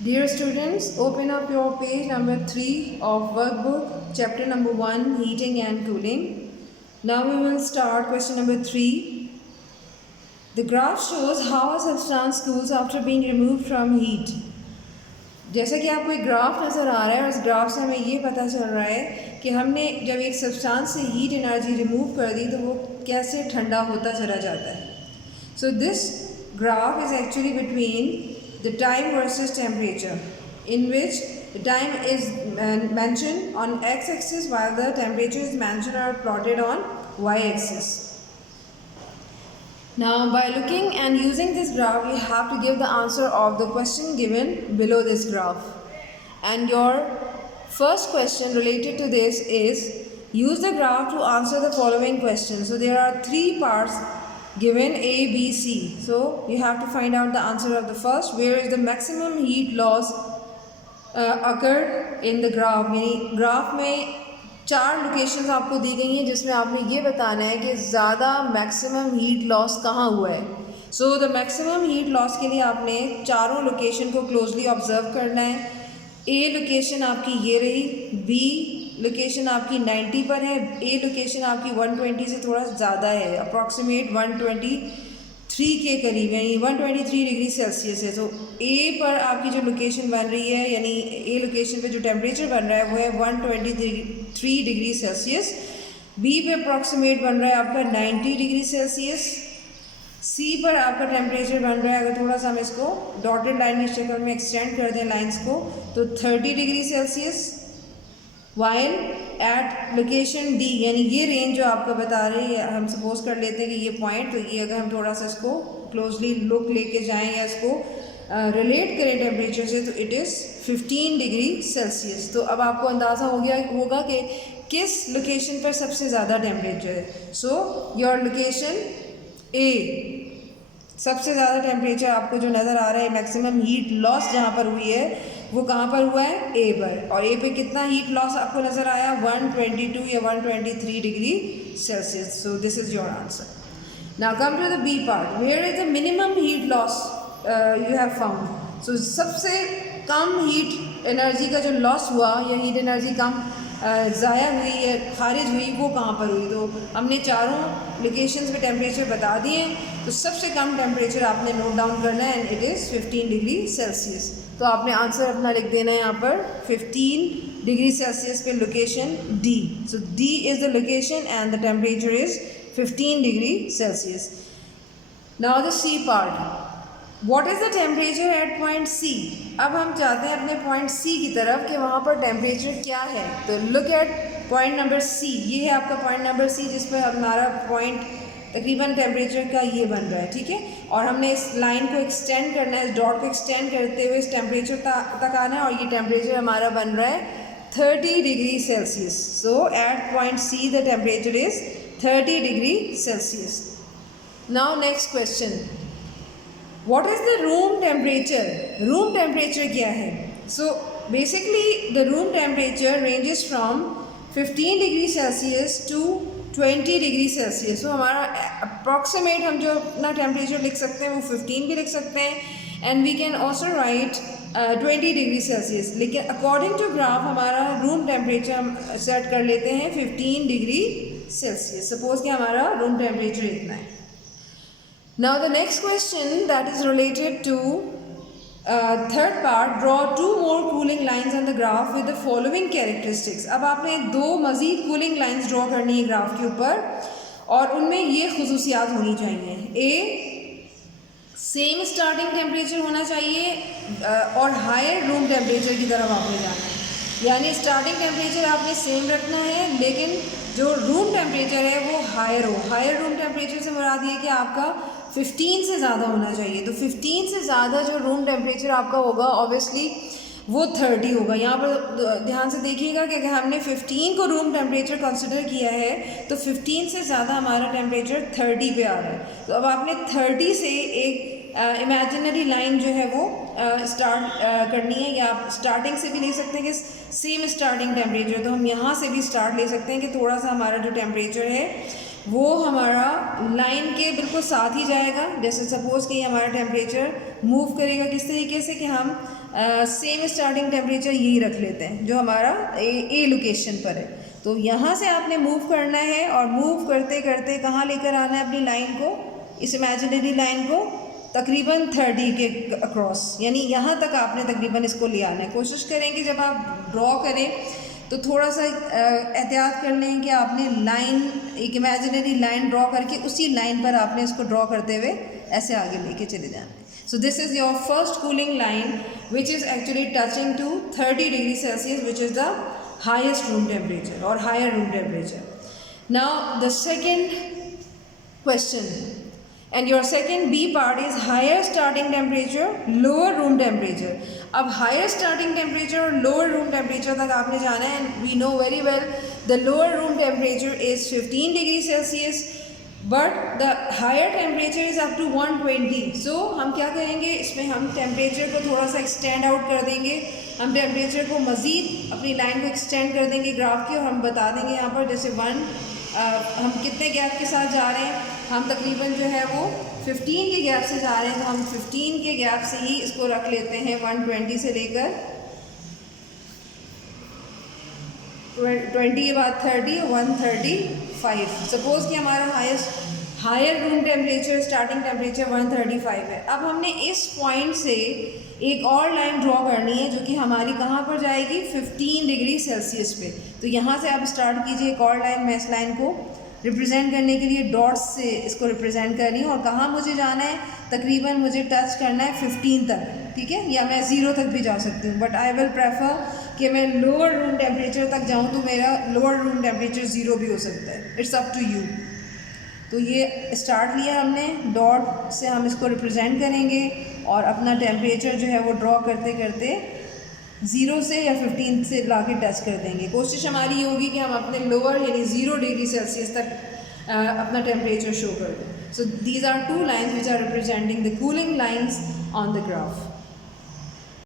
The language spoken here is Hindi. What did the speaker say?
Dear students, open up your page number 3 of workbook, chapter number 1, heating and cooling. Now we will start question number 3. The graph shows how a substance cools after being removed from heat. जैसा कि आपको एक ग्राफ नज़र आ रहा है और इस ग्राफ से हमें ये पता चल रहा है कि हमने जब एक सब्सटेंस से हीट एनर्जी रिमूव कर दी तो वो कैसे ठंडा होता चला जाता है. So this graph is actually between the time versus temperature, in which the time is mentioned on x-axis while the temperature is mentioned or plotted on y-axis. Now by looking and using this graph, you have to give the answer of the question given below this graph. And your first question related to this is, use the graph to answer the following questions. So there are 3 parts given A, B, C. So you have to find out the answer of the first. Where is the maximum heat loss occurred in the graph? यानी ग्राफ में 4 लोकेशंस आपको दी गई हैं जिसमें आपने ये बताना है कि ज़्यादा मैक्सिमम हीट लॉस कहाँ हुआ है. So the maximum heat loss के लिए आपने चारों लोकेशन को क्लोजली ऑब्जर्व करना है. ए लोकेशन आपकी ये रही, बी लोकेशन आपकी 90 पर है, ए लोकेशन आपकी 120 से थोड़ा ज़्यादा है, अप्रॉक्सीमेट 123 के करीब है, 123 डिग्री सेल्सियस है. तो ए पर आपकी जो लोकेशन बन रही है यानी ए लोकेशन पे जो टेम्परेचर बन रहा है वो है 123 डिग्री सेल्सियस. बी पे अप्रॉक्सीमेट बन रहा है आपका 90 डिग्री सेल्सियस. सी पर आपका टेम्परेचर बन रहा है, अगर थोड़ा सा हम इसको डॉटेड लाइन की शक्ल में एक्सटेंड कर दें लाइंस को, तो 30 degree Celsius. While at location D, यानी ये रेंज जो आपको बता रही है, हम सपोज कर लेते हैं कि ये पॉइंट, तो ये अगर हम थोड़ा सा इसको क्लोजली लुक लेके जाएं या इसको रिलेट करें टेम्परेचर से, तो इट इज़ 15 डिग्री सेल्सियस. तो अब आपको अंदाज़ा हो गया होगा कि किस लोकेशन पर सबसे ज़्यादा टेम्परेचर है. सो योर लोकेशन ए, सबसे ज़्यादा टेम्परेचर आपको जो नज़र आ रहा है, मैक्सिमम हीट लॉस जहाँ पर हुई है वो कहाँ पर हुआ है, ए पर. और ए पे कितना हीट लॉस आपको नज़र आया, 122 या 123 degree Celsius. So this is your answer. Now come to the B part. Where is the minimum heat loss you have found. So सबसे कम हीट एनर्जी का जो लॉस हुआ या हीट एनर्जी कम ज़ाया हुई या खारिज हुई वो कहाँ पर हुई. तो हमने चारों लोकेशंस पे टेम्परेचर बता दिए हैं. तो सबसे कम टेम्परेचर आपने नोट डाउन करना है and it is 15 degree Celsius. तो आपने आंसर अपना लिख देना है यहाँ पर 15 डिग्री सेल्सियस पे location D. So D is the location and the temperature is 15 degree Celsius. Now the C part. What is the temperature at point C. अब हम चाहते हैं अपने पॉइंट सी की तरफ कि वहाँ पर टेम्परेचर क्या है. तो look at point number C. ये है आपका पॉइंट नंबर सी जिस पर हमारा पॉइंट तकरीबन टेम्परेचर का ये बन रहा है, ठीक है. और हमने इस लाइन को एक्सटेंड करना है, इस डॉट को एक्सटेंड करते हुए इस टेम्परेचर तक आना है. और ये टेम्परेचर हमारा बन रहा है 30 degree Celsius. So at point C the temperature is 30 degree Celsius. Now next question. What is the room temperature? Room temperature क्या है? So basically the room temperature ranges from 15 degree Celsius to 20 degree Celsius. तो हमारा अप्रॉक्सीमेट हम जो अपना टेम्परेचर लिख सकते हैं वो 15 भी लिख सकते हैं and we can also write 20 degree Celsius. लेकिन अकॉर्डिंग टू ग्राफ हमारा रूम टेम्परेचर हम सेट कर लेते हैं 15 डिग्री सेल्सियस. सपोज कि हमारा रूम टेम्परेचर इतना है. Now the next question that is related to third part. Draw 2 more cooling lines on the graph with the following characteristics. अब आपने 2 मज़ीद कूलिंग लाइंस ड्रॉ करनी है ग्राफ के ऊपर और उनमें ये खुसूसियात होनी चाहिए. ए, सेम स्टार्टिंग टेम्परेचर होना चाहिए और हायर रूम टेम्परेचर की तरफ आपने जाना है. यानी स्टार्टिंग टेम्परेचर आपने सेम रखना है लेकिन जो रूम टेम्परेचर है वो हायर हो. हायर रूम टेम्परेचर से मुराद ये कि आपका 15 से ज़्यादा होना चाहिए. तो 15 से ज़्यादा जो रूम टेम्परेचर आपका होगा ऑब्वियसली वो 30 होगा. यहाँ पर ध्यान से देखिएगा कि अगर हमने 15 को रूम टेम्परेचर कंसिडर किया है तो 15 से ज़्यादा हमारा टेम्परेचर 30 पे आ रहा है. तो अब आपने 30 से एक इमेजिनरी लाइन जो है वो स्टार्ट करनी है, या आप स्टार्टिंग से भी ले सकते हैं कि सेम स्टार्टिंग टेम्परेचर. तो हम यहाँ से भी स्टार्ट ले सकते हैं कि थोड़ा सा हमारा जो टेम्परेचर है वो हमारा लाइन के बिल्कुल साथ ही जाएगा। जैसे सपोज़ कि हमारा टेम्परेचर मूव करेगा किस तरीके से कि हम सेम स्टार्टिंग टेम्परेचर यही रख लेते हैं जो हमारा ए लोकेशन पर है। तो यहाँ से आपने मूव करना है और मूव करते करते कहाँ लेकर आना है अपनी लाइन को, इस इमेजिनरी लाइन को तकरीबन 30 के अक्रॉस, यानी यहाँ तक आपने तकरीबन इसको ले आना है। कोशिश करें कि जब आप ड्रॉ करें तो थोड़ा सा एहतियात कर लें कि आपने लाइन, एक इमेजिनरी लाइन ड्रॉ करके उसी लाइन पर आपने इसको ड्रॉ करते हुए ऐसे आगे लेके चले जाना है। So this is your first cooling line which is actually touching to 30 degree Celsius which is the highest room temperature और higher room temperature. Now the second question and your second B part is higher starting temperature, lower room temperature. अब higher starting temperature और lower room temperature तक आपने जाना है। and we know very well the lower room temperature is 15 degree Celsius but the higher temperature is up to 120. So हम क्या करेंगे, इसमें हम temperature को थोड़ा सा extend out कर देंगे, हम temperature को मज़ीद अपनी line को extend कर देंगे ग्राफ की, और हम बता देंगे यहाँ पर जैसे हम कितने गैप के साथ जा रहे हैं। हम तकरीबन जो है वो 15 के गैप से जा रहे हैं, तो हम 15 के गैप से ही इसको रख लेते हैं 120 से लेकर 20 के बाद 30 और 135। सपोज़ कि हमारा higher room temperature starting temperature 135 है। अब हमने इस पॉइंट से एक और लाइन ड्रॉ करनी है जो कि हमारी कहाँ पर जाएगी, 15 डिग्री सेल्सियस पे। तो यहाँ से आप स्टार्ट कीजिए एक और लाइन। मैं इस लाइन को रिप्रेजेंट करने के लिए डॉट्स से इसको रिप्रेजेंट कर रही हूँ, और कहाँ मुझे जाना है, तकरीबन मुझे टच करना है 15 तक, ठीक है, या मैं 0 तक भी जा सकती हूँ, बट आई विल प्रेफर कि मैं लोअर रूम टेम्परेचर तक जाऊँ, तो मेरा लोअर रूम टेम्परेचर 0 भी हो सकता है, इट्स अप टू यू। तो ये स्टार्ट लिया हमने, डॉट से हम इसको रिप्रेजेंट करेंगे और अपना टेम्परेचर जो है वो ड्रॉ करते करते 0 से या 15 से ला के टच कर देंगे। कोशिश हमारी ये होगी कि हम अपने लोअर यानी 0 डिग्री सेल्सियस तक अपना टेम्परेचर शो कर दें। So these are 2 lines which are representing the cooling lines on the graph.